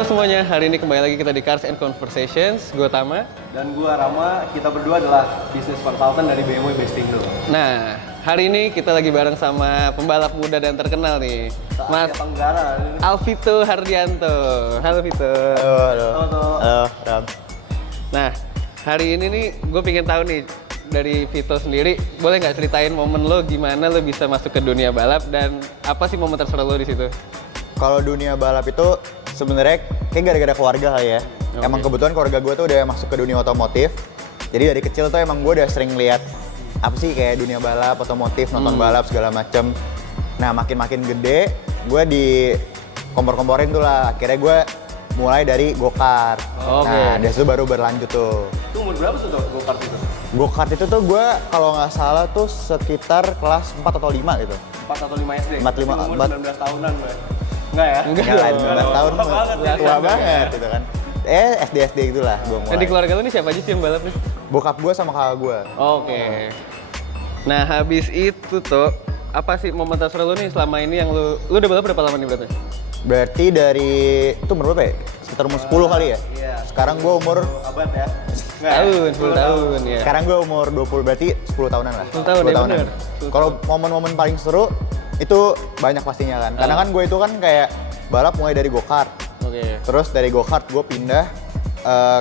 Halo semuanya, hari ini kembali lagi kita di Cars and Conversations. Gue Tama. Dan gua Rama, kita berdua adalah business consultant dari BMW Bestindo. Nah, hari ini kita lagi bareng sama pembalap muda dan terkenal nih, Mas Asia Tenggara. Alvito Hardianto. Halo Vito. Halo, Ram. Nah, hari ini nih gue pengen tahu nih dari Vito sendiri, boleh nggak ceritain momen lo gimana lo bisa masuk ke dunia balap dan apa sih momen terseru lo di situ? Kalau dunia balap itu sebenarnya kayak gara-gara keluarga kali ya. Okay. Emang kebetulan keluarga gue tuh udah masuk ke dunia otomotif. Jadi dari kecil tuh emang gue udah sering lihat apa sih kayak dunia balap, otomotif, nonton balap segala macem. Nah makin gede, gue di kompor-komporin tuh lah. Akhirnya gue mulai dari go-kart. Oke. Nah dari situ baru berlanjut tuh. Itu umur berapa tuh go-kart itu? Go-kart itu tuh gue kalau nggak salah tuh sekitar kelas 4 atau 5 gitu. 4 atau 5 SD? 4, 5, umur 4. 19 tahunan gue. Enggak ya? Enggak Lah, dong. 19 tahun Tua banget ya. tua banget gitu kan. SD gitulah gue mulai. Dan di keluarga lo nih siapa aja sih yang balap nih? Bokap gue sama kakak gue. Oke. Nah, habis itu tuh apa sih momen terseru lo nih selama ini yang lu udah balap berapa lama nih berarti? Berarti dari itu umur berapa ya? Sekitar umur 10 kali ya? Iya. Sekarang gue umur Abad ya? Tahun, 10 tahun ya. sekarang gue umur 20 berarti 10 tahunan lah. 10 tahun, ya tahunan. bener. 10 Kalau momen-momen paling seru itu banyak pastinya kan. Karena kan gue itu kan kayak balap mulai dari go-kart. Oke. Terus dari go-kart gue pindah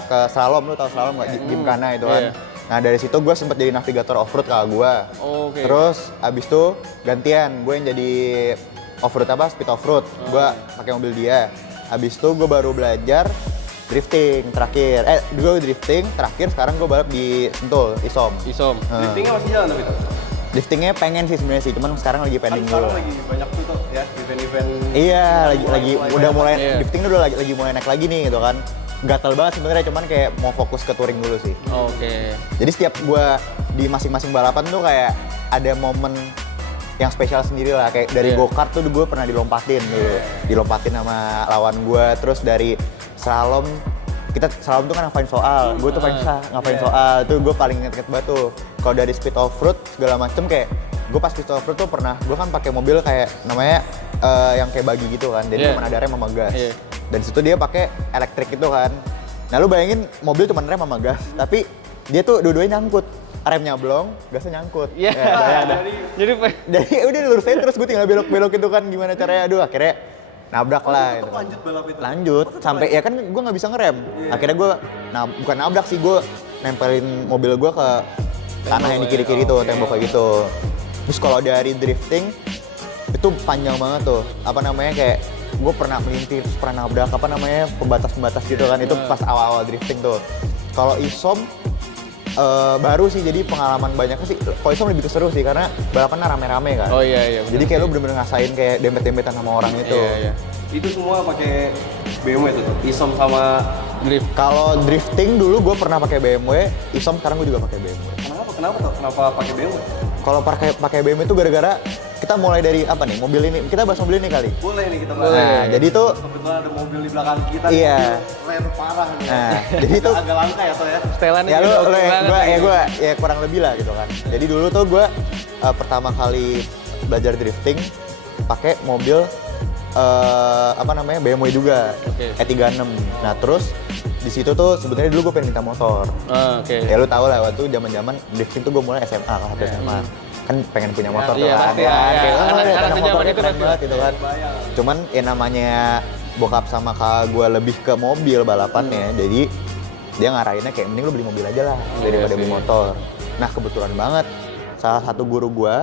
ke slalom, lu tau slalom nggak? Gymkhana itu kan. Iya. Nah dari situ gue sempat jadi navigator off-road kakak gue. Oke. Terus abis itu gantian gue yang jadi off-road apa? Speed off-road. Gue pakai mobil dia. Abis itu gue baru belajar drifting terakhir. Gue drifting terakhir, sekarang gue balap di Sentul, Isom. Isom. Driftingnya masih jalan tapi itu? Driftingnya pengen sih sebenarnya sih, cuman sekarang lagi Kan pending sekarang dulu. lagi banyak tuh ya, event-event. Iya, lagi udah mulai Iya. drifting udah lagi mulai naik lagi nih gitu kan. Gatel banget sebenarnya, cuman kayak mau fokus ke touring dulu sih. Oke. Jadi setiap gua di masing-masing balapan tuh kayak ada momen yang spesial sendiri lah. Kayak dari Iya. go-kart tuh gue pernah dilompatin gitu. Dilompatin sama lawan gua. Terus dari slalom, kita slalom tuh kan ngapain soal. Gue tuh paling susah ngapain soal. Itu gue paling inget banget tuh. Kalau dari speed off-road segala macem kayak gue pas speed off-road tuh pernah, gue kan pakai mobil kayak namanya yang kayak bagi gitu kan. Jadi Iya. cuma ada rem sama gas. Iya. Dan situ dia pakai elektrik itu kan. Nah lu bayangin mobil cuma rem sama gas, tapi dia tuh dua-duanya nyangkut. Remnya blong, gasnya nyangkut. Iya. Ya, bayang dah. Jadi Jadi udah lurusin terus gue tinggal belok-belok itu kan gimana caranya. Aduh akhirnya nabrak lah gitu kan. Lanjut balap itu? Lanjut sampai ya kan gue nggak bisa ngerem. Akhirnya gue bukan nabrak sih, gue nempelin mobil gue ke tanah yang di kiri-kiri tuh, tembok kayak gitu. Terus kalau dari drifting itu panjang banget tuh. Apa namanya kayak gue pernah melintir, terus pernah nabrak apa namanya pembatas-pembatas gitu kan. Itu pas awal-awal drifting tuh. Kalau Isom baru sih, jadi pengalaman banyaknya sih. Kalau Isom lebih seru sih karena balapannya rame-rame kan. Oh iya. Jadi kayak lu bener-bener ngasain kayak dempet-dempetan sama orang itu. Iya. Itu semua pakai BMW itu tuh? Isom sama Drift. Kalau drifting dulu gue pernah pakai BMW, Isom sekarang gue juga pakai BMW. Kenapa tuh? Kenapa pakai BMW? Kalau pakai BMW itu gara-gara kita mulai dari apa nih? Mobil ini. Kita bahas mobil ini kali. Boleh nih kita bahas. Nah, jadi tuh Kebetulan ada mobil di belakang kita. Iya. Mobil rare parah nih. Nah, jadi tuh agak langka ya toh ya. Setelannya ya lu, juga oke lu banget nih. gue ya kurang lebih lah gitu kan. Jadi dulu tuh gue pertama kali belajar drifting pakai mobil apa namanya BMW juga, Oke. E36. Nah terus di situ tuh sebenarnya dulu gue pengen minta motor. Oke. Ya lu tau lah waktu zaman drifting tuh gue mulai SMA kelas 1 SMA. Kan pengen punya motor tuh Iya, kan. pasti lah, ya. Kayak, Anak- anak anak motornya zaman itu keren pasti. banget gitu kan. Cuman ya namanya bokap sama kakak gue lebih ke mobil balapannya. Jadi dia ngarahinnya kayak mending lu beli mobil aja lah daripada sih. beli motor. Nah kebetulan banget salah satu guru gue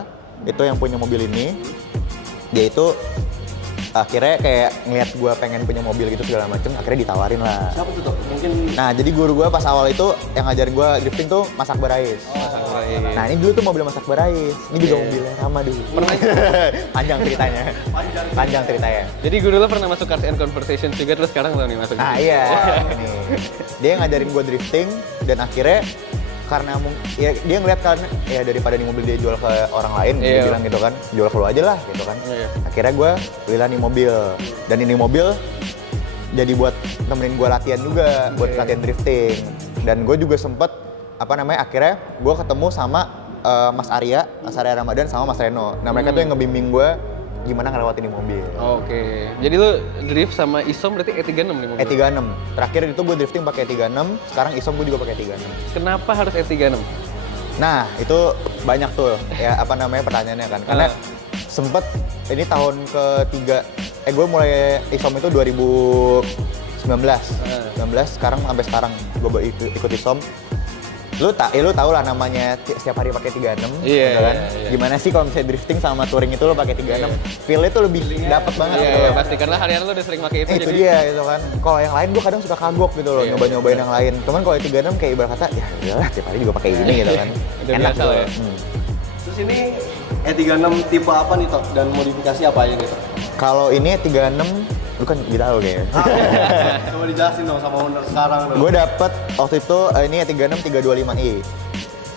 itu yang punya mobil ini, dia itu akhirnya kayak ngeliat gue pengen punya mobil gitu segala macem, akhirnya ditawarin lah. Siapa tuh? Mungkin Nah jadi guru gue pas awal itu yang ngajarin gue drifting tuh Masak Barais. Nah ini dulu tuh mobil Masak Barais, ini juga mobilnya Rama dulu. Panjang ceritanya. Panjang ceritanya. Jadi guru lo pernah masuk Cars and Conversations juga, terus sekarang lo nih masuk. Nah iya, ini. Dia yang ngajarin gue drifting dan akhirnya karena ya dia ngeliat kan ya daripada di mobil dia jual ke orang lain, Iya. dia bilang gitu kan, jual ke lu aja lah gitu kan. Iya. Akhirnya gue belilah nih mobil, dan ini mobil jadi buat temenin gue latihan juga, buat latihan drifting. Dan gue juga sempet apa namanya akhirnya gue ketemu sama Mas Arya Ramadan sama Mas Reno. Nah mereka tuh yang ngebimbing gue gimana ngelewatin di mobil. Oke. Jadi lu drift sama Isom berarti E36 nih mobil? E36. Terakhir itu gue drifting pakai E36, sekarang Isom gue juga pakai E36. Kenapa harus E36? Nah, itu banyak tuh ya apa namanya pertanyaannya kan. Karena sempet ini tahun ketiga, gue mulai Isom itu 2019. 19 sekarang sampai sekarang gue ikut Isom. Lu tau lah namanya setiap hari pakai 36 gitu kan. Iya. Gimana sih kalau misalnya drifting sama touring itu lu pakai 36, feel-nya tuh lebih dapet banget gitu. Iya, pasti karena harian lu udah sering pakai itu. Itu dia gitu kan. Kalau yang lain gua kadang suka kagok gitu loh, nyoba-nyobain yang lain. Cuman kalau 36 kayak ibarat kata, ya udahlah tiap hari juga pakai ini gitu kan. Udah Enak biasa tuh. lah ya. Terus ini E36 tipe apa nih Tok? Dan modifikasi apa aja nih Tok? Kalau ini 36 lu kan gak tahu kayaknya. Coba dijelasin dong sama owner sekarang dong. Gue dapet waktu itu ini 36 325i.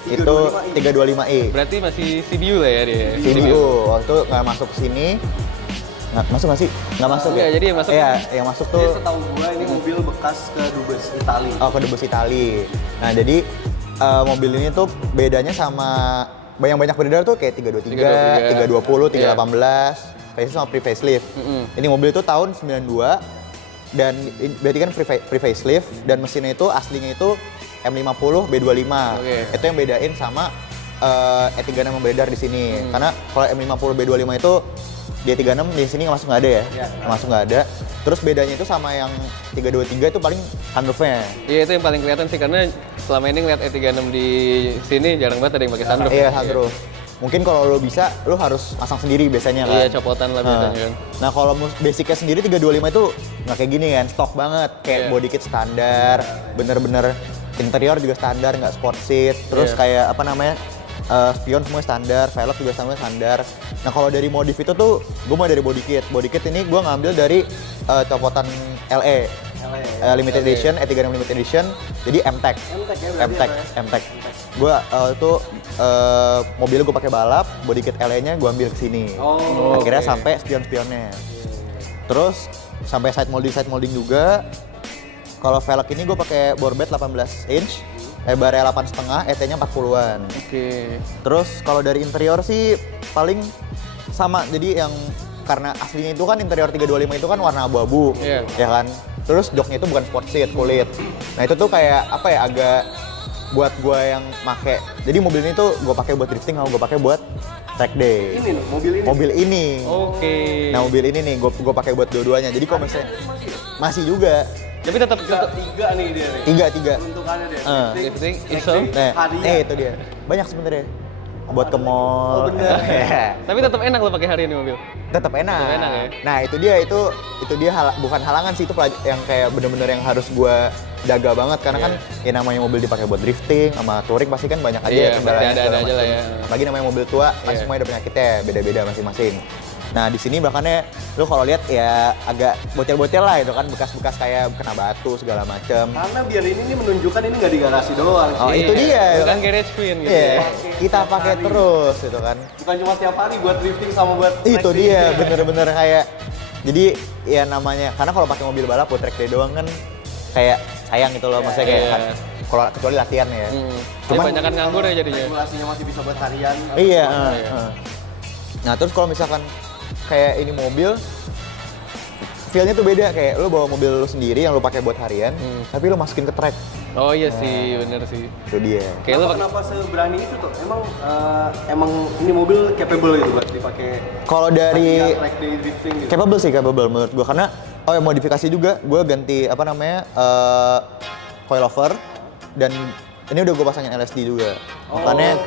Itu 325i. Berarti masih CBU lah ya dia. CBU waktu itu nggak masuk ke sini. Masuk nggak sih? Nggak masuk Iya, ya? jadi yang masuk. Iya, yang masuk Jadi tuh setahu gua ini mobil bekas ke Dubes Itali. ke Dubes Itali. Nah, jadi mobil ini tuh bedanya sama banyak beredar tuh kayak 323, 320, 318. Facelift sama pre-facelift. Ini mobil itu tahun 92 dan berarti kan pre-facelift dan mesinnya itu aslinya itu M50 B25. Itu yang bedain sama E36 yang beredar di sini. Karena kalau M50 B25 itu di E36 di sini nggak ada ya. Masuk nggak ada. Terus bedanya itu sama yang 323 itu paling sunroof-nya. Iya, itu yang paling kelihatan sih karena selama ini ngeliat E36 di sini jarang banget ada yang pakai sunroof. Iya, sunroof. Mungkin kalau lo bisa, lo harus pasang sendiri biasanya kan? Iya, copotan lah biasanya kan. Nah kalau basicnya sendiri 325 itu nggak kayak gini kan, stok banget. Kayak body kit standar, bener-bener interior juga standar, nggak sport seat. Terus kayak apa namanya, spion semua standar, velg juga sama standar. Nah kalau dari modif itu tuh, gue mau dari body kit. Body kit ini gue ngambil dari copotan LE. Limited Edition, E36 Limited Edition, jadi M-Tech. M-Tech. Gue itu mobilnya gue pakai balap, body kit LE-nya gue ambil ke sini. Akhirnya sampai spion-spionnya. Terus sampai side molding juga. Kalau velg ini gue pakai bore bed 18 inch, lebarnya 8,5, ET-nya 40-an. Terus kalau dari interior sih paling sama, jadi yang karena aslinya itu kan interior 325 itu kan warna abu-abu, ya kan. Terus joknya itu bukan sport seat, kulit. Nah itu tuh kayak apa ya, agak buat gue yang make. Jadi mobil ini tuh gue pakai buat drifting, sama gue pakai buat track day. Ini loh, mobil ini. Nah mobil ini nih gue pakai buat dua-duanya. Jadi kalau misalnya masih juga. Tapi tetap tiga nih dia nih. Tiga. Bentukannya dia. drifting, Isom. Itu dia. Banyak sebenarnya. Buat ke mall. Oh bener. Tapi tetap enak lo pakai hari ini mobil. Tetap enak. Ya? Nah itu dia bukan halangan sih, itu yang kayak bener-bener yang harus gue jaga banget karena kan ya namanya mobil dipakai buat drifting sama touring pasti kan banyak aja kendalanya. Ada aja lah ya. Apalagi namanya mobil tua kan semuanya ada penyakitnya beda-beda masing-masing. Nah di sini bahkannya lu kalau lihat ya agak bocel-bocel lah itu kan, bekas-bekas kayak kena batu segala macem. Karena biar ini nih menunjukkan ini nggak di garasi doang. Oh itu dia. Bukan garage queen gitu. Iya. Kita pakai terus gitu kan. Bukan cuma tiap hari buat drifting sama buat Itu dia bener-bener kayak, jadi ya namanya karena kalau pakai mobil balap buat track day doang kan kayak sayang gitu loh, maksudnya kayak kalau kecuali latihan ya. Cuman banyak kan nganggur ya jadinya. Regulasinya masih bisa buat harian. Iya. Nah terus kalau misalkan kayak ini mobil, feel-nya tuh beda, kayak lu bawa mobil lu sendiri yang lu pakai buat harian, tapi lu masukin ke track. Oh iya sih, bener sih. Itu dia. Kayak lu Kenapa seberani itu tuh? Emang ini mobil capable gitu buat dipakai. Kalau dari track day drifting gitu. capable menurut gua, karena modifikasi juga gua ganti apa namanya coilover, dan ini udah gue pasangin LSD juga. Makanya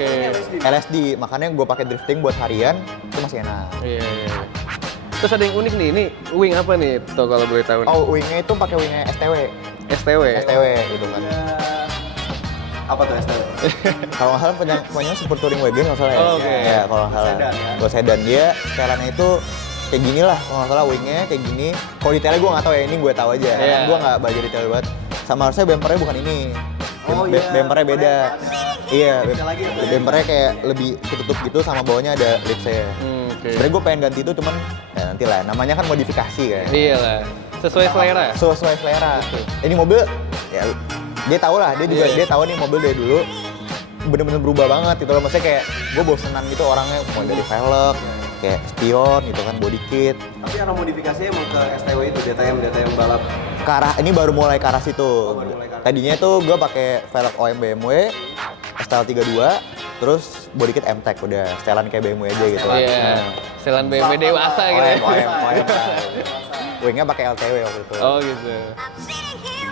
LSD, makanya gue pakai drifting buat harian itu masih enak. Iya. Terus ada yang unik nih, ini wing apa nih tuh kalau boleh tahu? Oh, wingnya itu pakai wingnya STW gitu kan. Apa tuh STW? Kalau nggak salah punya Super Touring Wagon nggak salah ya. Ya kalau nggak salah. Sedan ya. Kalau sedan dia setelannya itu kayak gini lah, kalau nggak salah wingnya kayak gini. Kalau detailnya gue nggak tahu ya, ini gue tahu aja. Gue nggak baca detail banget. Sama harusnya bumpernya bukan ini. Bumpernya beda. Iya, bumpernya kayak lebih ketutup gitu, sama bawahnya ada lipsnya. Sebenarnya gue pengen ganti itu, cuman ya nanti lah. Namanya kan modifikasi kan. Iya lah. Sesuai selera. Sesuai selera. Ini mobil ya dia tahu lah, dia tahu nih mobil dari dulu bener-bener berubah banget gitu loh. Maksudnya kayak gue bosenan gitu orangnya, mau dari velg, kayak spion gitu kan, body kit. Tapi arah modifikasinya emang ke STW itu, DTM balap. Ke arah ini baru mulai ke arah situ. baru mulai ke arah. Tadinya tuh gue pakai velg OM BMW, style 32, terus body kit M-Tech udah setelan kayak BMW aja gitu. Iya. Setelan BMW dewasa gitu ya. OM. Wingnya pakai LTW waktu itu. Oh gitu.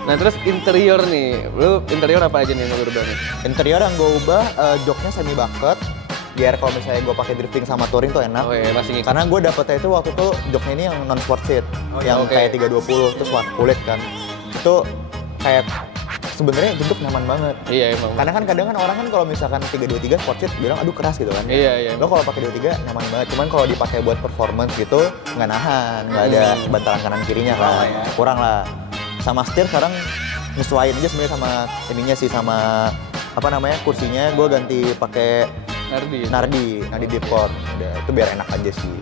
Nah terus interior nih, lu interior apa aja nih yang lu ubah nih? Interior yang gue ubah, joknya semi bucket, biar kalau misalnya gue pakai drifting sama touring tuh enak. Oh iya, masih ngikut. Karena gue dapetnya itu waktu itu joknya ini yang non sport seat, yang oke. kayak 320 terus warna kulit kan. Itu kayak sebenarnya duduk nyaman banget. Iya emang. Karena kan kadang kan orang kan kalau misalkan 323 sport seat bilang aduh keras gitu kan. Iya. Lo kalau pakai 23 nyaman banget, cuman kalau dipakai buat performance gitu nggak nahan, nggak ada bantalan kanan kirinya kan. Kurang lah. Sama setir sekarang nyesuaiin aja sebenarnya sama ininya sih, sama apa namanya kursinya gue ganti pakai Nardi Deepcore. Udah itu biar enak aja sih.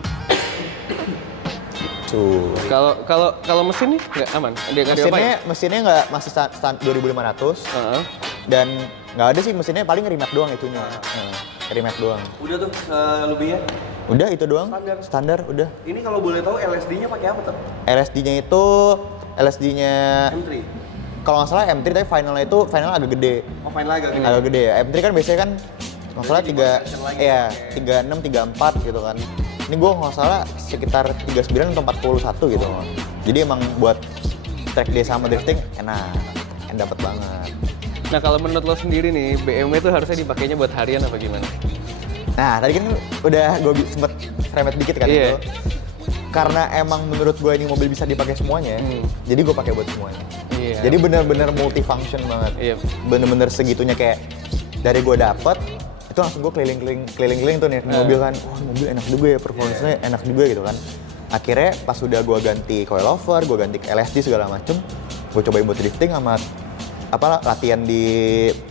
Tuh. Kalau mesin nih nggak aman? Dia nggak diapain? Mesinnya nggak masih stand 2.500 dan nggak ada sih mesinnya, paling remake doang itunya. Remake doang. Udah tuh lebihnya. Udah itu doang. Standar udah. Ini kalau boleh tahu LSD-nya pakai apa tuh? LSD-nya M3. kalau nggak salah M3, tapi final agak gede. Oh, final agak gede. Agak gede ya. M3 kan biasanya kan nggak salah 36, 34 gitu kan. Ini gue nggak salah sekitar 39 atau 41 gitu. Jadi emang buat track day sama drifting enak dapet banget. Nah kalau menurut lo sendiri nih, BMW tuh harusnya dipakainya buat harian apa gimana? Nah tadi kan udah gue sempet remet dikit kan Iya. itu. Karena emang menurut gue ini mobil bisa dipakai semuanya, jadi gue pakai buat semuanya. Iya. Jadi bener-bener multifunction banget. Iya. Bener-bener segitunya kayak dari gue dapet itu langsung gue keliling-keliling tuh nih mobil kan. Wah mobil enak juga ya, performance-nya enak juga gitu kan. Akhirnya pas udah gue ganti coilover, gue ganti LSD segala macem, gue cobain buat drifting sama latihan di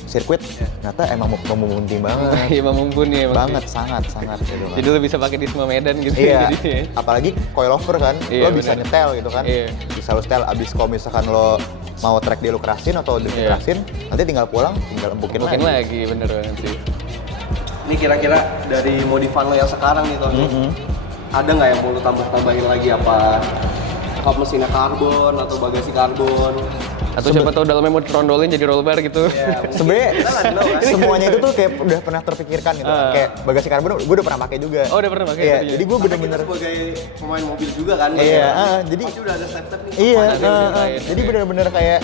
sirkuit, ternyata emang mumpuni banget. Iya mumpuni emang. Banget, sangat gitu kan. Jadi lo bisa pakai di semua medan gitu Iya, jadinya. apalagi coilover kan, Iya, lo bisa bener. nyetel gitu kan. Iya. Bisa lo setel, abis kalau misalkan lo mau track dia lo kerasin atau drifting Iya. kerasin, nanti tinggal pulang, tinggal empukin Mungkin lagi. lagi, bener banget sih. Ini kira-kira dari modifan lo yang sekarang nih Tony, ada nggak yang mau lo tambah-tambahin lagi, apa kap mesinnya karbon atau bagasi karbon? Atau siapa tahu dalamnya mau dirondolin jadi roll bar gitu. Sebenarnya Kita nggak tahu kan? semuanya itu tuh kayak udah pernah terpikirkan gitu kan. Kayak bagasi karbon gue udah pernah pakai juga. Oh udah pernah pakai Iya, tadi ya? jadi gue Karena bener-bener kita sebagai pemain mobil juga kan. Iya, jadi pasti udah ada step-step nih. iya, Mana dia udah main, jadi oke. bener-bener kayak,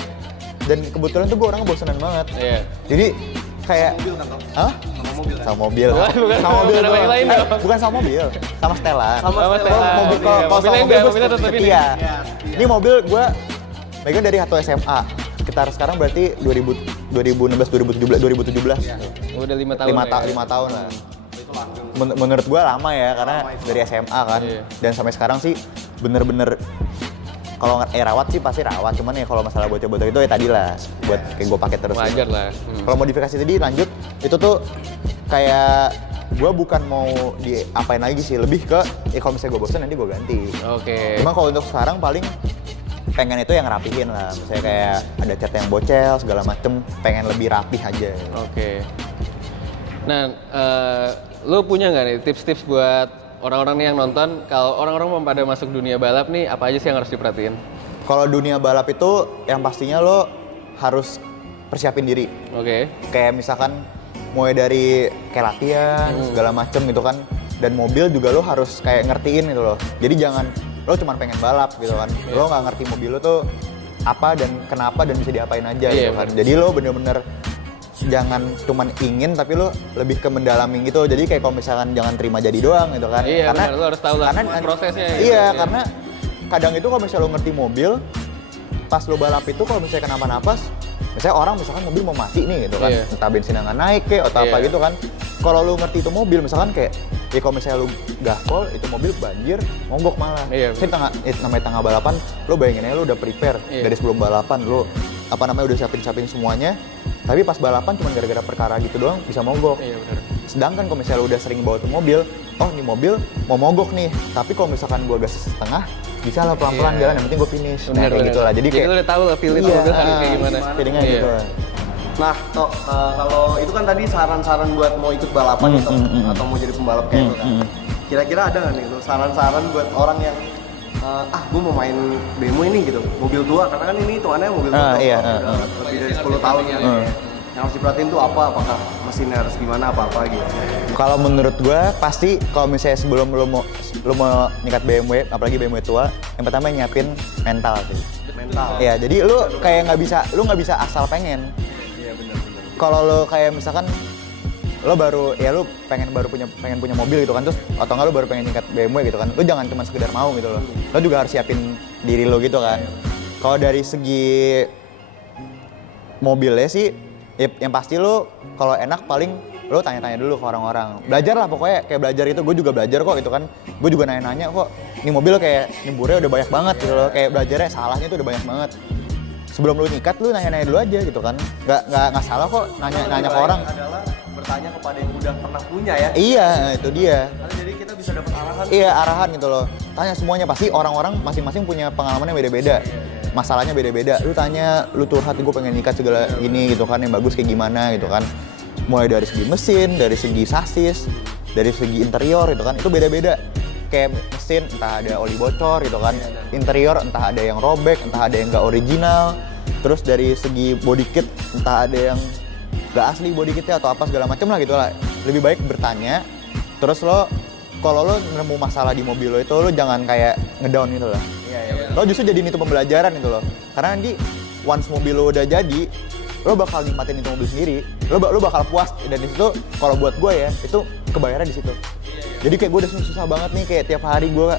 dan kebetulan tuh gue orangnya bosenan banget. Iya. Jadi kayak Mobil kan, Tom? Hah? Sama mobil kan? Sama mobil. Bukan, Sama mobil bukan sama yang doang. lain dong. Bukan sama mobil, sama setelan. Sama Sama setelan. setelan. Mobil Iya, kalau sama mobilnya mobil enggak, gue mobilnya tetap ini. setia. Iya. Ini mobil gue megang dari satu SMA. Sekitar sekarang berarti 2016, 2017. Udah 5 tahun. 5 tahun lah. Menurut gue lama ya, karena dari SMA kan. Iya. Dan sampai sekarang sih bener-bener kalau rawat sih pasti rawat, cuman ya kalau masalah bocor-bocor itu ya tadi lah buat kayak gue pakai terus. Wajar lah. Kalau modifikasi tadi lanjut, itu tuh kayak gue bukan mau diapain lagi sih, lebih ke ya kalau misalnya gue bosan nanti gue ganti. Oke. Cuma kalau untuk sekarang paling pengen itu yang rapihin lah, misalnya kayak ada cat yang bocel segala macem, pengen lebih rapih aja. Oke. Nah, lo punya nggak nih tips-tips buat orang-orang nih yang nonton, kalau orang-orang mau pada masuk dunia balap nih, apa aja sih yang harus diperhatiin? Kalau dunia balap itu yang pastinya lo harus persiapin diri. Oke. Kayak misalkan mulai dari kayak latihan segala macem gitu kan, dan mobil juga lo harus kayak ngertiin gitu loh. Jadi jangan lo cuma pengen balap gitu kan, lo nggak ngerti mobil lo tuh apa dan kenapa dan bisa diapain aja Iya, gitu kan. Jadi lo bener-bener jangan cuman ingin, tapi lo lebih ke mendalami gitu. Jadi kayak kalau misalkan jangan terima jadi doang gitu kan. Iya, benar, lo harus tahu lah prosesnya gitu. Iya, karena kadang itu kalau misalnya lo ngerti mobil, pas lo balap itu kalau misalnya kenapa-napa, misalnya orang misalkan mobil mau mati nih gitu kan, Iya. entah bensin nggak naik kayak atau apa Iya. gitu kan. Kalau lo ngerti itu mobil, misalkan kayak ya kalau misalnya lo gaspol itu mobil banjir, mogok malah. Iya, Namanya tengah balapan, lo bayangin aja lo udah prepare Iya. dari sebelum balapan, lo udah siapin semuanya. Tapi pas balapan cuma gara-gara perkara gitu doang bisa mogok. Iya benar. Sedangkan kalau misalnya lo udah sering bawa tuh mobil, oh ini mobil mau mogok nih, tapi kalau misalkan gua gas setengah, bisa lah pelan-pelan Iya. jalan, yang penting gua finish. Nah Benar, kayak benar. gitu lah. Jadi kayak lo udah tahu lah feel itu mobil harus kayak gimana. feelingnya Iya. gitu lah. Nah, Tok, kalau itu kan tadi saran-saran buat mau ikut balapan gitu, atau mau jadi pembalap kayak itu kan. kira-kira ada nggak nih lu saran-saran buat orang yang gue mau main BMW ini gitu, mobil tua, karena kan ini hitungannya mobil tua, iya, udah lebih dari 10 tahun ya. Yang harus diperhatiin tuh apa, apakah mesinnya harus gimana, apa-apa gitu. Kalau menurut gue pasti kalau misalnya sebelum lu mau nyikat BMW, apalagi BMW tua, yang pertama nyiapin mental sih. Mental. Iya, jadi lu kayak nggak bisa asal pengen. Iya benar. Kalau lu kayak misalkan lu pengen punya mobil gitu kan, terus atau nggak lu baru pengen nyikat BMW gitu kan, lu jangan cuma sekedar mau gitu loh. Lu juga harus siapin diri lu gitu kan. Kalau dari segi mobilnya sih, ya, yang pasti lu kalau enak paling lu tanya-tanya dulu ke orang-orang. Belajar lah pokoknya, kayak belajar itu gue juga belajar kok gitu kan. Gue juga nanya-nanya kok, ini mobil kayak nyemburnya udah banyak banget gitu loh. Kayak belajarnya salahnya tuh udah banyak banget. Sebelum lu nyikat lu nanya-nanya dulu aja gitu kan. Nggak salah kok nanya ke orang. Adalah bertanya kepada yang udah pernah punya ya. Iya, itu dia. Karena jadi kita bisa dapat arahan. Iya, arahan gitu loh. Tanya semuanya, pasti orang-orang masing-masing punya pengalamannya beda-beda. Masalahnya beda-beda. Lu tanya, lu curhat, gue pengen nyikat segala ini gitu kan, yang bagus kayak gimana gitu kan. Mulai dari segi mesin, dari segi sasis, dari segi interior gitu kan, itu beda-beda. Kayak mesin entah ada oli bocor gitu kan, interior entah ada yang robek, entah ada yang nggak original. Terus dari segi body kit entah ada yang nggak asli body kitnya atau apa segala macam lah gitu lah. Lebih baik bertanya. Terus kalau lo nemu masalah di mobil lo itu, lo jangan kayak ngedown gitu loh. Iya. Lo justru jadiin itu pembelajaran gitu loh. Karena nanti once mobil lo udah jadi, lo bakal nikmatin itu mobil sendiri. Lo bakal puas, dan di situ kalau buat gue ya, itu kebayarnya di situ. Jadi kayak gue udah susah banget nih, kayak tiap hari gue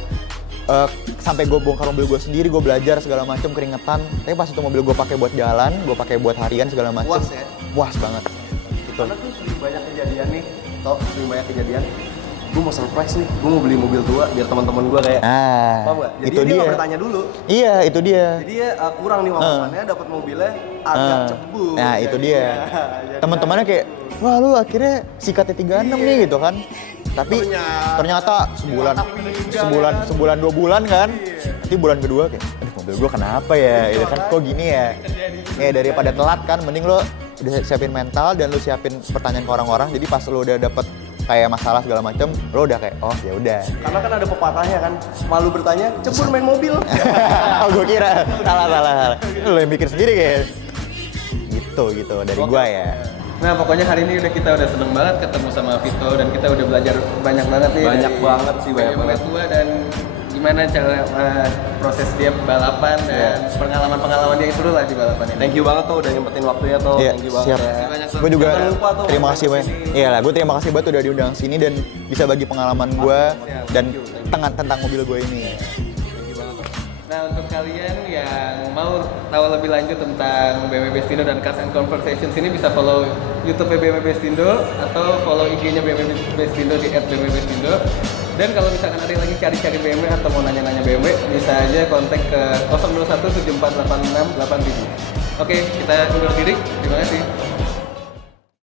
sampai gue bongkar mobil gue sendiri, gue belajar segala macam, keringetan. Tapi pas itu mobil gue pakai buat jalan, gue pakai buat harian segala macam. Puas ya? Puas banget. Gitu. Karena tuh sering banyak kejadian nih, gue mau surprise nih, gue mau beli mobil tua biar teman-teman gue kayak paham gak? Jadi itu dia dia. nggak bertanya dulu. Iya, itu dia. Jadi dia kurang nih wawasannya, dapat mobilnya agak cebu. Nah, itu dia. Teman-temannya kayak, wah lu akhirnya sikat 36 nih gitu kan. Tapi ternyata sebulan 2 bulan kan. Nanti bulan kedua kayak, aduh mobil gua kenapa ya? Itu kan kok gini ya? Daripada telat kan, mending lo udah siapin mental dan lu siapin pertanyaan ke orang-orang. Jadi pas lu udah dapet kayak masalah segala macam, lo udah kayak oh ya udah. Karena kan ada pepatahnya kan, malu bertanya, cebur main mobil. Oh gue kira salah. Lo yang bikin sendiri kayak gitu dari gua ya. Nah pokoknya hari ini kita udah seneng banget ketemu sama Vito dan kita udah belajar banyak banget nih. Banyak banget sih, banyak banget. tua dan gimana cara proses dia balapan dan pengalaman-pengalaman dia yang seru lah di balapan ini. Thank you banget tuh udah nyempetin waktunya tuh. Iya, Thank you banget. siap. Ya. Gue juga Jangan lupa tuh terima kasih banyak. Iya lah, gue terima kasih banget udah diundang sini dan bisa bagi pengalaman gue dan tentang mobil gue ini. Nah untuk kalian yang mau tahu lebih lanjut tentang BMW Bestindo dan Cars and Conversations ini bisa follow YouTube BMW Bestindo atau follow IG-nya BMW Bestindo di @bmwbestindo. Dan kalau misalkan ada yang lagi cari-cari BMW atau mau nanya-nanya BMW, bisa aja kontak ke 021 7486 8000. Oke, kita undur diri. Terima kasih.